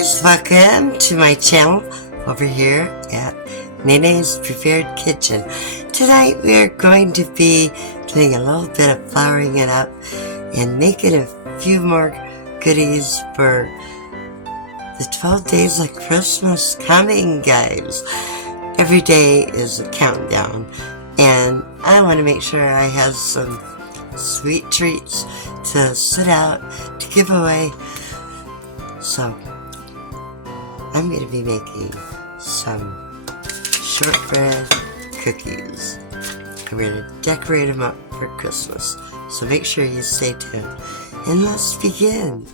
guys, welcome to my channel over here at Nene's Prepared Kitchen. Tonight we are going to be doing a little bit of flouring it up and making a few more goodies for the 12 days of Christmas coming, guys. Every day is a countdown, and I want to make sure I have some sweet treats to sit out to give away. So I'm going to be making some shortbread cookies. I'm going to decorate them up for Christmas, so make sure you stay tuned. And let's begin.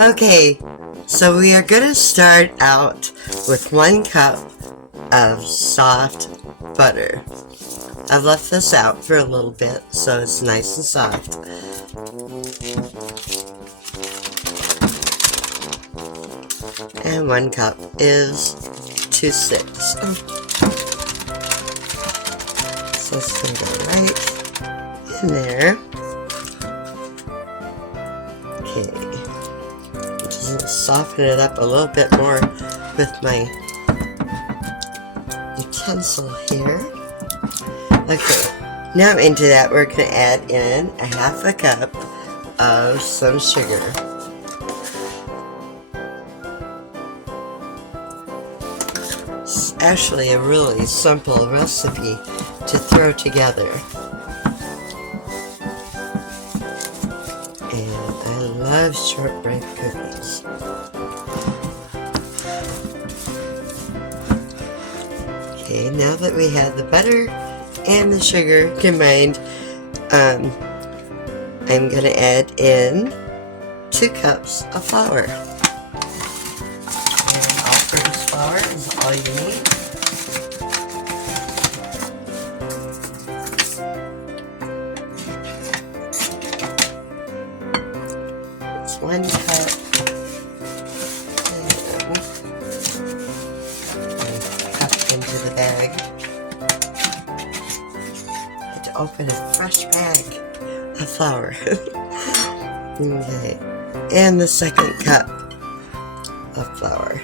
Okay, so we are going to start out with 1 cup of soft butter. I've left this out for a little bit so it's nice and soft. And 1 cup is 2 sticks. So it's going to go right in there. Okay. Just soften it up a little bit more with my utensil here. Okay. Now into that we're going to add in a 1/2 cup of some sugar. It's actually a really simple recipe to throw together. And I love shortbread cookies. Okay, now that we have the butter and the sugar combined, I'm going to add in 2 cups of flour. And all-purpose flour is all you need. It's 1 cup. And cup into the bag. I had to open a fresh bag of flour. Okay. And the 2nd cup of flour.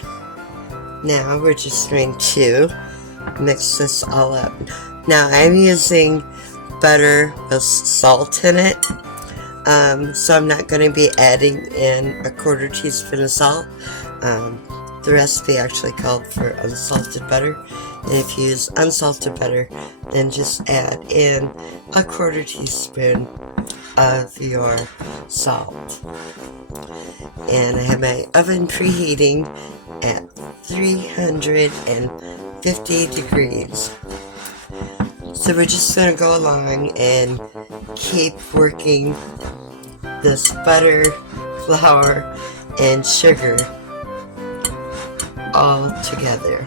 Now we're just going to mix this all up. Now I'm using butter with salt in it, so I'm not going to be adding in a 1/4 teaspoon of salt. The recipe actually called for unsalted butter, and if you use unsalted butter, then just add in a 1/4 teaspoon of your salt. And I have my oven preheating at 350 degrees. So we're just going to go along and keep working this butter, flour, and sugar all together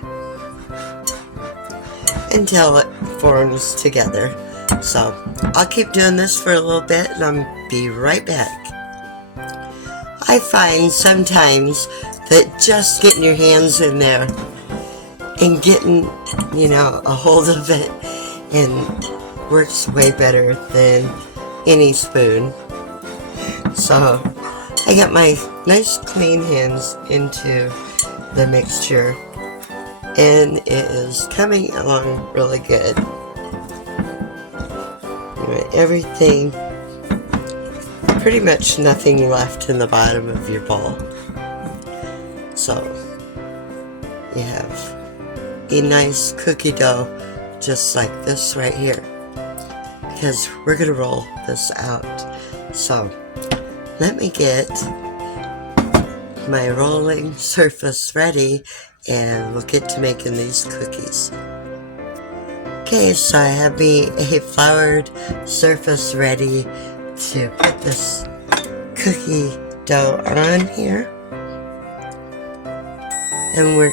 until it forms together. So I'll keep doing this for a little bit and I'll be right back. I find sometimes that just getting your hands in there and getting, a hold of it and works way better than any spoon. So I got my nice clean hands into the mixture and it is coming along really good. Everything, pretty much nothing left in the bottom of your bowl. So you have a nice cookie dough just like this right here, because we're going to roll this out. So let me get my rolling surface ready and we'll get to making these cookies. Okay, so I have me a floured surface ready to put this cookie dough on here. And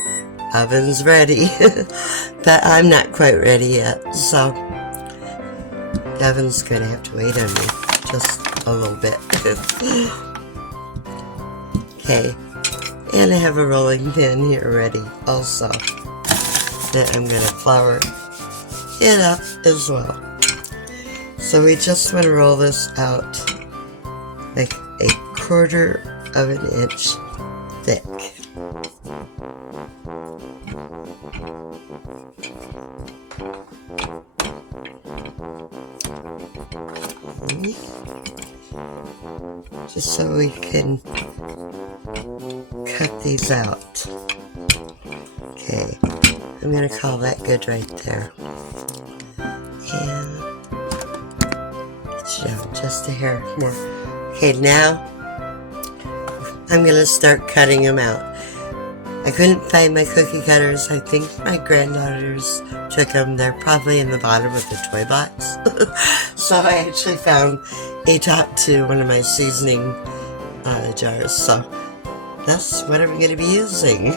oven's ready, but I'm not quite ready yet, so the oven's going to have to wait on me just a little bit. Okay, and I have a rolling pin here ready also that I'm going to flour it up as well. So we just want to roll this out like a 1/4 of an inch thick. Just so we can cut these out. Okay, I'm gonna call that good right there. And get you down just a hair more. Okay, now I'm gonna start cutting them out. I couldn't find my cookie cutters. I think my granddaughters took them. They're probably in the bottom of the toy box. So I actually found a top to one of my seasoning jars. So that's what I'm going to be using.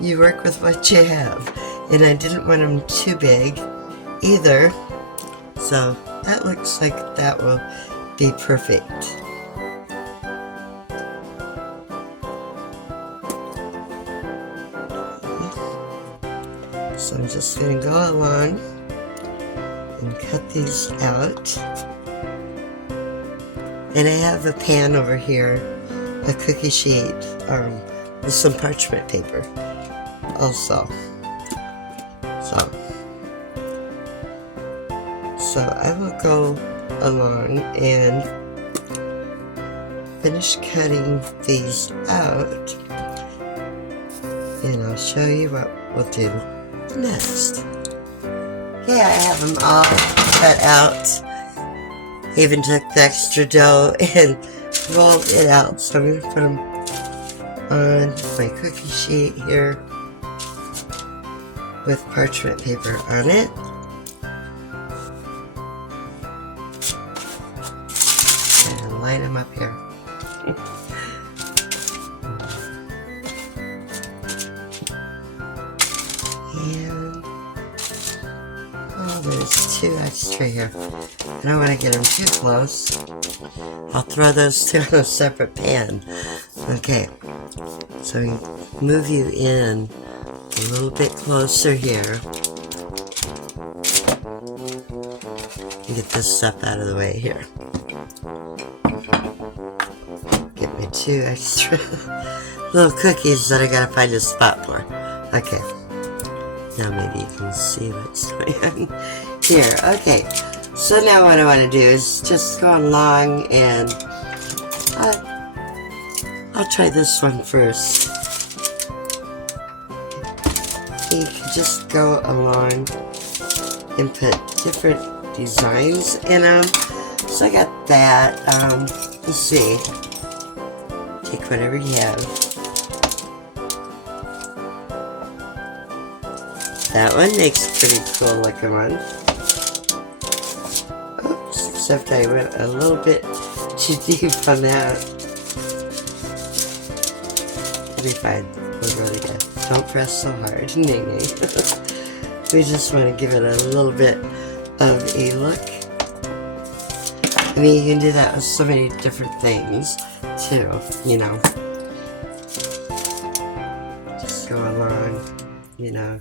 You work with what you have. And I didn't want them too big either. So that looks like that will be perfect. So I'm just going to go along and cut these out. And I have a pan over here, a cookie sheet with some parchment paper also. So I will go along and finish cutting these out, and I'll show you what we'll do next. Okay, I have them all cut out. Even took the extra dough and rolled it out. So I'm going to put them on my cookie sheet here with parchment paper on it. And line them up here. And oh, there's two extra here. I don't want to get them too close. I'll throw those two on a separate pan. Okay, so we move you in a little bit closer here. Get this stuff out of the way here. Get my two extra little cookies that I gotta find a spot for. Okay, now maybe you can see what's going on here. Okay. So now what I want to do is just go along and I'll try this one first. You can just go along and put different designs in them. So I got that. Let's see. Take whatever you have. That one makes a pretty cool looking one. Except I went a little bit too deep on that. It'll be fine. We're really good. Don't press so hard. Nay, nay. We just want to give it a little bit of a look. I mean, you can do that with so many different things, too, you know. Just go along, you know,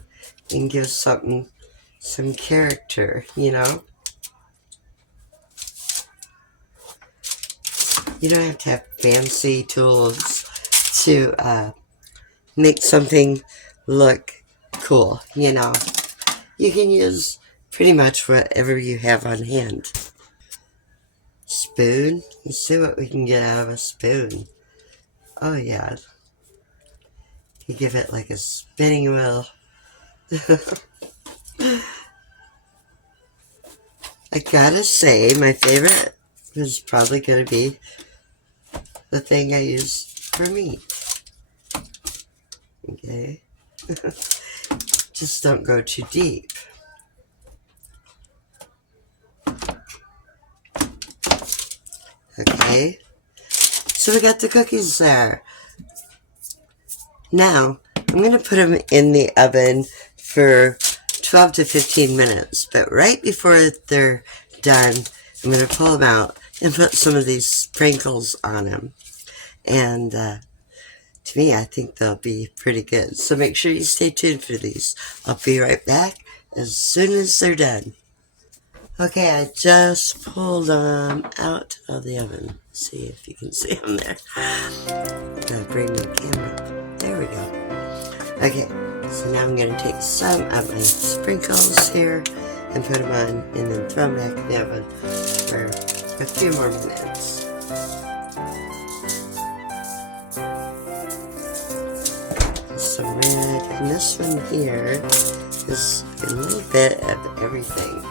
and give something some character, you know. You don't have to have fancy tools to make something look cool, you know. You can use pretty much whatever you have on hand. Spoon. Let's see what we can get out of a spoon. Oh yeah. You give it like a spinning wheel. I gotta say, my favorite is probably gonna be the thing I use for meat. Okay. Just don't go too deep. Okay. So we got the cookies there. Now, I'm going to put them in the oven for 12 to 15 minutes. But right before they're done, I'm going to pull them out and put some of these sprinkles on them. And to me, I think they'll be pretty good. So make sure you stay tuned for these. I'll be right back as soon as they're done. Okay, I just pulled them out of the oven. See if you can see them there. Gotta bring my camera. There we go. Okay, so now I'm gonna take some of my sprinkles here and put them on, and then throw them back in the oven for a few more minutes. Some red, and this one here is a little bit of everything.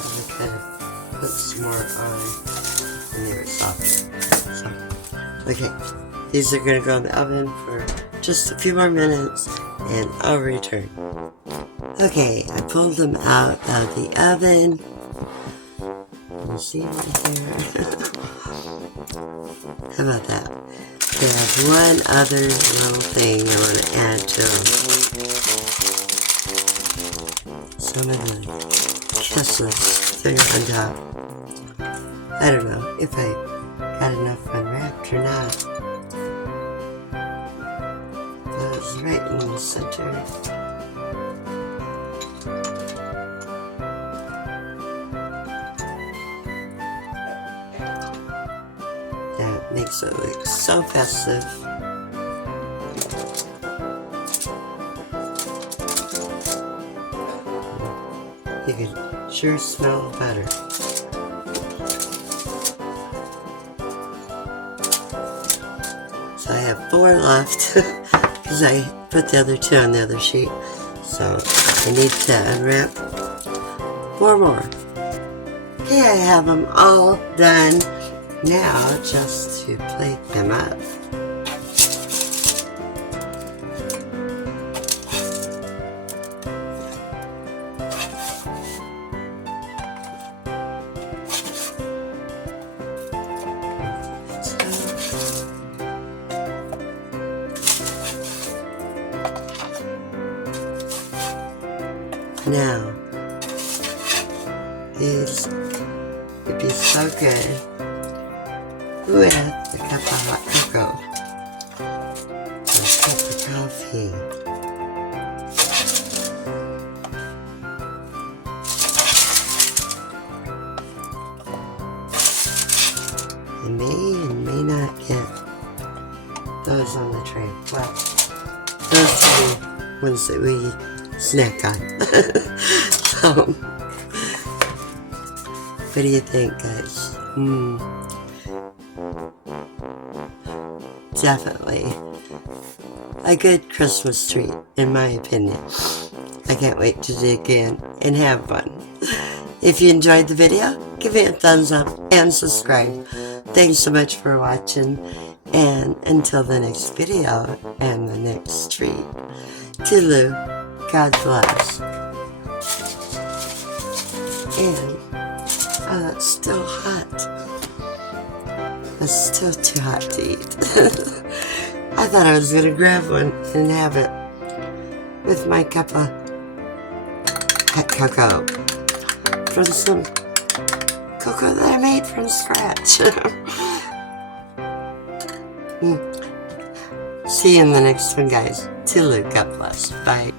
I'm gonna put some more on, and they were softer. So, okay, these are gonna go in the oven for just a few more minutes, and I'll return. Okay, I pulled them out of the oven. You see right there? How about that? There's one other little thing I want to add to them. Some of the kisses thing on top. I don't know if I got enough unwrapped or not. That was right in the center. That makes it look so festive. You can sure smell butter. So I have 4 left because I put the other 2 on the other sheet. So I need to unwrap 4 more. Okay, I have them all done. Now, just to plate them up. Now, these would be so good with a cup of hot cocoa or a cup of coffee. I may and may not get those on the tray. Well, those are the ones that we snack on. So, what do you think, guys? Definitely a good Christmas treat, in my opinion. I can't wait to dig in and have one. If you enjoyed the video, give me a thumbs up and subscribe. Thanks so much for watching, and until the next video and the next treat, toodaloo, God bless. And, oh, it's still hot. It's still too hot to eat. I thought I was gonna grab one and have it with my cup of hot cocoa from some cocoa that I made from scratch. See you in the next one, guys. Toodaloo, God bless. Bye.